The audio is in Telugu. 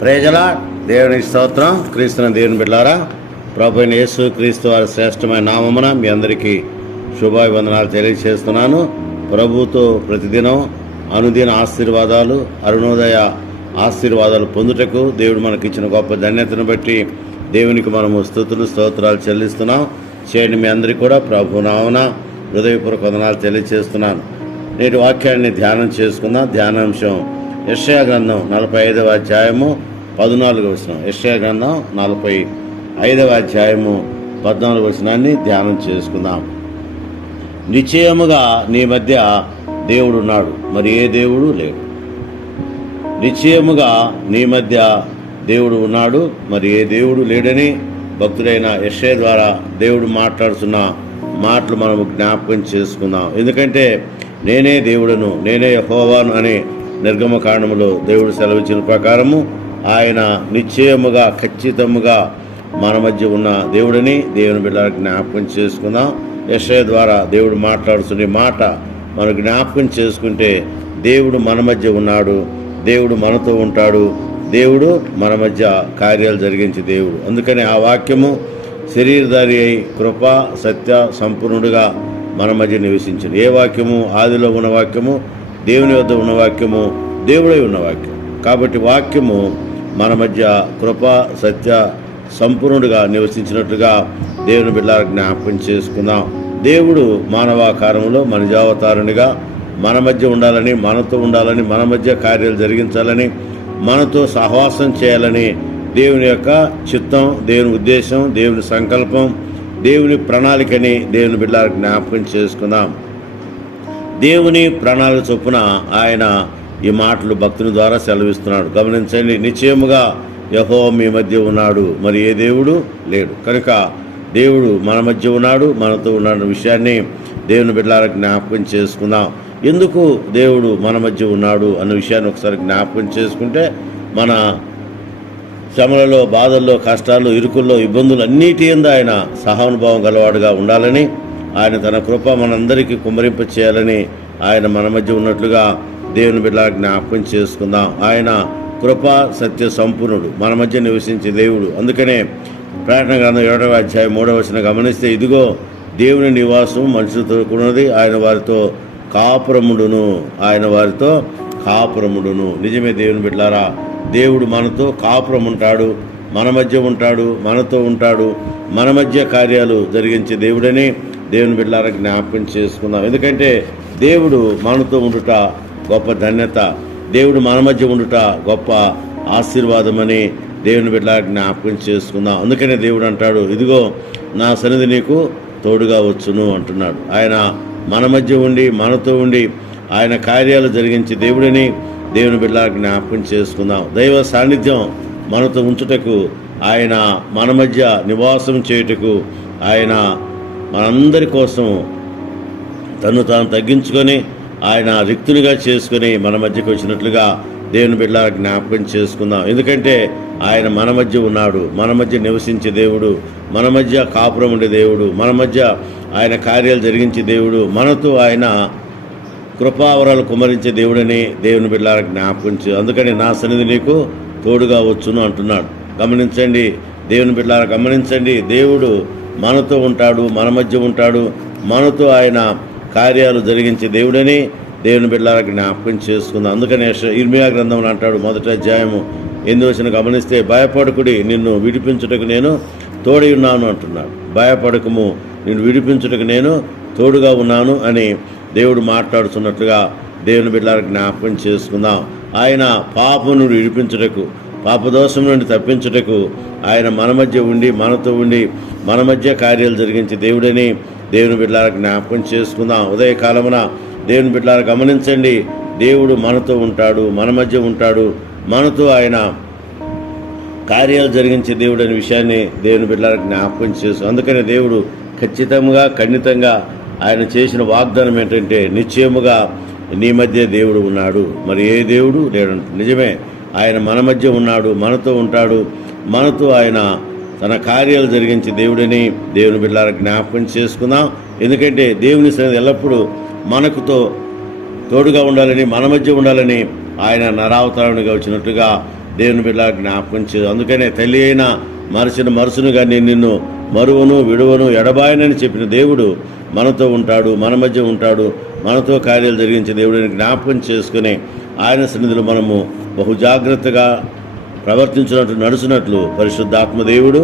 ప్రజల దేవుని స్తోత్రం. క్రీస్తున దేవుని బిడ్డారా ప్రభు యేసు క్రీస్తు వారి శ్రేష్టమైన నామమున మీ అందరికీ శుభాభివందనాలు తెలియజేస్తున్నాను. ప్రభుతో ప్రతిదినం అనుదిన ఆశీర్వాదాలు అరుణోదయ ఆశీర్వాదాలు పొందుటకు దేవుడు మనకిచ్చిన గొప్ప ధన్యతను బట్టి దేవునికి మనము స్థుతులు స్తోత్రాలు చెల్లిస్తున్నాం. చేయండి మీ అందరికీ కూడా ప్రభు నామన హృదయపూర్వక వందనాలు తెలియజేస్తున్నాను. నేటి వాక్యాన్ని ధ్యానం చేసుకుందాం. ధ్యానాంశం యెషయా గ్రంథం నలభై ఐదవ అధ్యాయము పద్నాలుగు వచనం. యెషయా గ్రంథం నలభై ఐదవ అధ్యాయము పద్నాలుగు వచనాన్ని ధ్యానం చేసుకుందాం. నిశ్చయముగా నీ మధ్య దేవుడున్నాడు మరి ఏ దేవుడు లేడు? నిశ్చయముగా నీ మధ్య దేవుడు ఉన్నాడు మరి ఏ దేవుడు లేడని భక్తుడైన యశ్య ద్వారా దేవుడు మాట్లాడుతున్న మాటలు మనము జ్ఞాపకం చేసుకుందాం. ఎందుకంటే నేనే దేవుడను నేనే యెహోవాను అనే నిర్గమ కారణములో దేవుడు సెలవిచ్చిన ప్రకారము ఆయన నిశ్చయముగా ఖచ్చితముగా మన మధ్య ఉన్న దేవుడిని దేవుని బిడ్డలకు జ్ఞాపకం చేసుకుందాం. యశయ ద్వారా దేవుడు మాట్లాడుతున్న మాట మనం జ్ఞాపకం చేసుకుంటే దేవుడు మన మధ్య ఉన్నాడు దేవుడు మనతో ఉంటాడు దేవుడు మన మధ్య కార్యాలు జరిగించే దేవుడు. అందుకని ఆ వాక్యము శరీరధారి అయి కృప సత్య సంపూర్ణుడుగా మన మధ్య నివసించింది ఏ వాక్యము? ఆదిలో ఉన్న వాక్యము దేవుని వద్ద ఉన్న వాక్యము దేవుడై ఉన్న వాక్యం. కాబట్టి వాక్యము మన మధ్య కృప సత్య సంపూర్ణుడిగా నివసించినట్లుగా దేవుని బిడ్డల జ్ఞాపకం చేసుకుందాం. దేవుడు మానవాకారంలో మనిజావతారునిగా మన మధ్య ఉండాలని మనతో ఉండాలని మన మధ్య కార్యాలు జరిగించాలని మనతో సహవాసం చేయాలని దేవుని యొక్క చిత్తం దేవుని ఉద్దేశం దేవుని సంకల్పం దేవుని ప్రణాళికని దేవుని బిడ్డలకు జ్ఞాపకం చేసుకుందాం. దేవుని ప్రణాళిక చొప్పున ఆయన ఈ మాటలు భక్తుని ద్వారా సెలవిస్తున్నాడు. గమనించండి నిశ్చయముగా యహో మీ మధ్య ఉన్నాడు. మరి ఏ దేవుడు? లేడు. కనుక దేవుడు మన మధ్య ఉన్నాడు మనతో ఉన్నాడు విషయాన్ని దేవుని బిడ్డల జ్ఞాపకం చేసుకుందాం. ఎందుకు దేవుడు మన మధ్య ఉన్నాడు అన్న విషయాన్ని ఒకసారి జ్ఞాపకం చేసుకుంటే మన శ్రమలలో బాధల్లో కష్టాల్లో ఇరుకుల్లో ఇబ్బందులు అన్నిటి ఎందు ఆయన సహానుభావం గలవాడుగా ఉండాలని ఆయన తన కృప మనందరికీ కుమ్మరింప చేయాలని ఆయన మన మధ్య ఉన్నట్లుగా దేవుని బిడ్డ జ్ఞాపకం చేసుకుందాం. ఆయన కృప సత్య సంపూర్ణుడు. మన మధ్య నివసించే దేవుడు. అందుకనే ప్రకటన గ్రంథం ఏడవ అధ్యాయం మూడవ వచన గమనిస్తే ఇదిగో దేవుని నివాసం మనుషులతో కూడినది. ఆయన వారితో కాపురముడును. ఆయన వారితో కాపురముడును. నిజమే దేవుని బిడ్డారా దేవుడు మనతో కాపురం ఉంటాడు మన మధ్య ఉంటాడు మనతో ఉంటాడు. మన మధ్య కార్యాలు జరిగించే దేవుడని దేవుని బిడ్డారా జ్ఞాపకం చేసుకుందాం. ఎందుకంటే దేవుడు మనతో ఉండుట గొప్ప ధన్యత. దేవుడు మన మధ్య ఉండుట గొప్ప ఆశీర్వాదమని దేవుని బిడ్డ జ్ఞాపకం చేసుకుందాం. అందుకనే దేవుడు అంటాడు ఇదిగో నా సన్నిధి నీకు తోడుగా వచ్చును అంటున్నాడు. ఆయన మన మధ్య ఉండి మనతో ఉండి ఆయన కార్యాలు జరిగించి దేవుడిని దేవుని బిడ్డ జ్ఞాపకం చేసుకుందాం. దైవ సాన్నిధ్యం మనతో ఉంచుటకు ఆయన మన మధ్య నివాసం చేయుటకు ఆయన మనందరి కోసం తను తాను తగ్గించుకొని ఆయన రిక్తునిగా చేసుకుని మన మధ్యకు వచ్చినట్లుగా దేవుని బిడ్డ జ్ఞాపకం చేసుకుందాం. ఎందుకంటే ఆయన మన మధ్య ఉన్నాడు. మన మధ్య నివసించే దేవుడు మన మధ్య కాపురం ఉండే దేవుడు మన మధ్య ఆయన కార్యాలు జరిగించే దేవుడు మనతో ఆయన కృపావరాలు కుమరించే దేవుడని దేవుని బిడ్డ జ్ఞాపకం చే అందుకని నా సన్నిధి నీకు తోడుగా వచ్చును అంటున్నాడు. గమనించండి దేవుని బిడ్డ గమనించండి దేవుడు మనతో ఉంటాడు మన మధ్య ఉంటాడు మనతో ఆయన కార్యాలు జరిగించే దేవుడని దేవుని బిడ్డలారా జ్ఞాపకం చేసుకుందాం. అందుకనే ఇర్మియా గ్రంథంలో అంటాడు మొదట అధ్యాయము ఎందువచ్చిన గమనిస్తే భయపడకుడి నిన్ను విడిపించుటకు నేను తోడి ఉన్నాను అంటున్నాడు. భయపడకము నిన్ను విడిపించుటకు నేను తోడుగా ఉన్నాను అని దేవుడు మాట్లాడుతున్నట్లుగా దేవుని బిడ్డలారా జ్ఞాపకం చేసుకుందాం. ఆయన పాపను విడిపించుటకు పాపదోషం నుండి తప్పించుటకు ఆయన మన మధ్య ఉండి మనతో ఉండి మన మధ్య కార్యాలు జరిగించే దేవుడని దేవుని బిడ్డలకు జ్ఞాపకం చేసుకుందాం. ఉదయకాలమున దేవుని బిడ్డలారా గమనించండి. దేవుడు మనతో ఉంటాడు మన మధ్య ఉంటాడు. మనతో ఆయన కార్యాలు జరిగించే దేవుడు అనే విషయాన్ని దేవుని బిడ్డలారా జ్ఞాపకం చేసు అందుకనే దేవుడు ఖచ్చితంగా ఖండితంగా ఆయన చేసిన వాగ్దానం ఏంటంటే నిశ్చయముగా నీ మధ్య దేవుడు ఉన్నాడు. మరి ఏ దేవుడు లేడంట. నిజమే ఆయన మన మధ్య ఉన్నాడు మనతో ఉంటాడు. మనతో ఆయన తన కార్యాలు జరిగించే దేవుడని దేవుని బిడ్డలకు జ్ఞాపకం చేసుకుందాం. ఎందుకంటే దేవుని సన్నిధి ఎల్లప్పుడూ మనకుతో తోడుగా ఉండాలని మన మధ్య ఉండాలని ఆయన నరావతారునిగా వచ్చినట్టుగా దేవుని బిడ్డ జ్ఞాపకం చేయదు అందుకనే తల్లి అయిన మరచిన మరుసునుగా నేను నిన్ను మరువను విడువను ఎడబాయనని చెప్పిన దేవుడు మనతో ఉంటాడు మన మధ్య ఉంటాడు మనతో కార్యాలు జరిగించే దేవుడిని జ్ఞాపకం చేసుకుని ఆయన సన్నిధిలో మనము బహు జాగ్రత్తగా ప్రవర్తించినట్లు నడుచున్నట్లు పరిశుద్ధాత్మదేవుడు